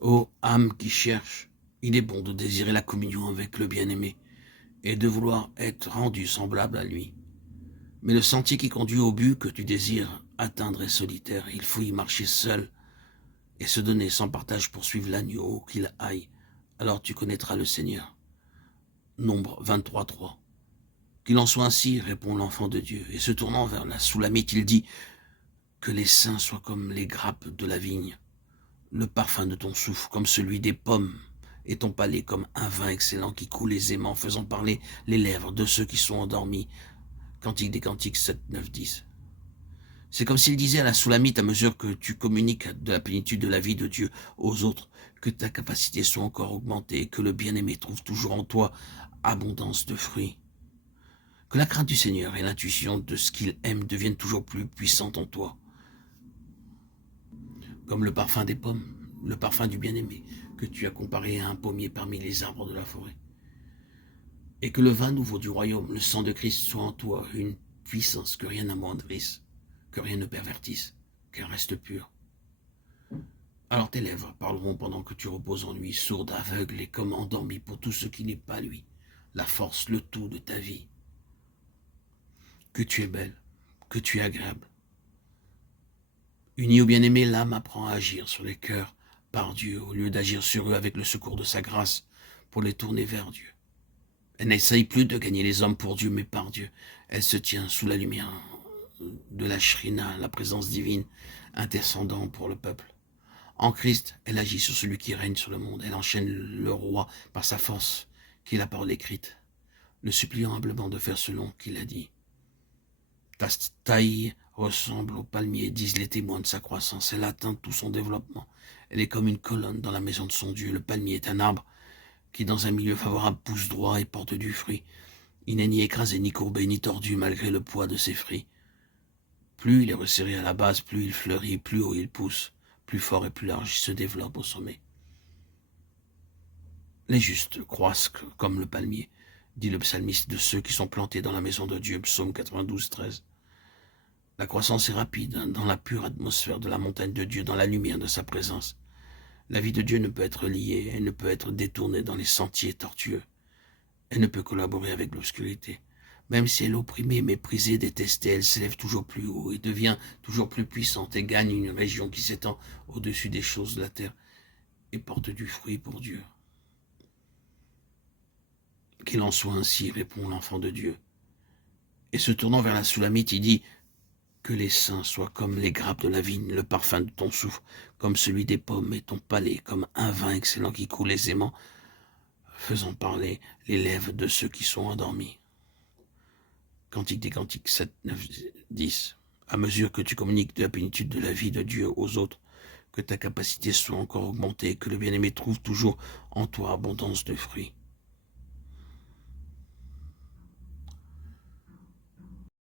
Ô âme qui cherche, il est bon de désirer la communion avec le bien-aimé et de vouloir être rendu semblable à lui. Mais le sentier qui conduit au but que tu désires atteindre est solitaire. Il faut y marcher seul et se donner sans partage pour suivre l'agneau qu'il aille. Alors tu connaîtras le Seigneur. Nombre 23:3. Qu'il en soit ainsi, répond l'enfant de Dieu, et se tournant vers la Soulamite, il dit que les saints soient comme les grappes de la vigne, le parfum de ton souffle comme celui des pommes, et ton palais comme un vin excellent qui coule aisément, faisant parler les lèvres de ceux qui sont endormis. Cantique des Cantiques 7, 9, 10. C'est comme s'il disait à la Soulamite, à mesure que tu communiques de la plénitude de la vie de Dieu aux autres, que ta capacité soit encore augmentée, que le bien-aimé trouve toujours en toi abondance de fruits. Que la crainte du Seigneur et l'intuition de ce qu'il aime deviennent toujours plus puissantes en toi. Comme le parfum des pommes, le parfum du bien-aimé, que tu as comparé à un pommier parmi les arbres de la forêt. Et que le vin nouveau du royaume, le sang de Christ, soit en toi une puissance que rien n'amoindrisse, que rien ne pervertisse, qu'elle reste pure. Alors tes lèvres parleront pendant que tu reposes en lui, sourde, aveugle et comme endormi pour tout ce qui n'est pas lui, la force, le tout de ta vie. Que tu es belle, que tu es agréable. Unie au bien-aimé, l'âme apprend à agir sur les cœurs par Dieu, au lieu d'agir sur eux avec le secours de sa grâce pour les tourner vers Dieu. Elle n'essaye plus de gagner les hommes pour Dieu, mais par Dieu. Elle se tient sous la lumière de la Shrina, la présence divine, intercédant pour le peuple. En Christ, elle agit sur celui qui règne sur le monde. Elle enchaîne le roi par sa force, qui est la parole écrite, le suppliant humblement de faire selon qu'il a dit. Ta taille ressemble au palmier, disent les témoins de sa croissance. Elle atteint tout son développement. Elle est comme une colonne dans la maison de son Dieu. Le palmier est un arbre qui, dans un milieu favorable, pousse droit et porte du fruit. Il n'est ni écrasé, ni courbé, ni tordu, malgré le poids de ses fruits. Plus il est resserré à la base, plus il fleurit, plus haut il pousse, plus fort et plus large il se développe au sommet. Les justes croissent comme le palmier, dit le psalmiste de ceux qui sont plantés dans la maison de Dieu, psaume 92, 13. La croissance est rapide dans la pure atmosphère de la montagne de Dieu, dans la lumière de sa présence. La vie de Dieu ne peut être liée, elle ne peut être détournée dans les sentiers tortueux. Elle ne peut collaborer avec l'obscurité. Même si elle est opprimée, méprisée, détestée, elle s'élève toujours plus haut et devient toujours plus puissante et gagne une région qui s'étend au-dessus des choses de la terre et porte du fruit pour Dieu. Qu'il en soit ainsi, répond l'enfant de Dieu. Et se tournant vers la Soulamite, il dit que les saints soient comme les grappes de la vigne, le parfum de ton souffle, comme celui des pommes, et ton palais comme un vin excellent qui coule aisément, faisant parler les lèvres de ceux qui sont endormis. Cantique des Cantiques 7, 9, 10. À mesure que tu communiques de la plénitude de la vie de Dieu aux autres, que ta capacité soit encore augmentée, que le bien-aimé trouve toujours en toi abondance de fruits.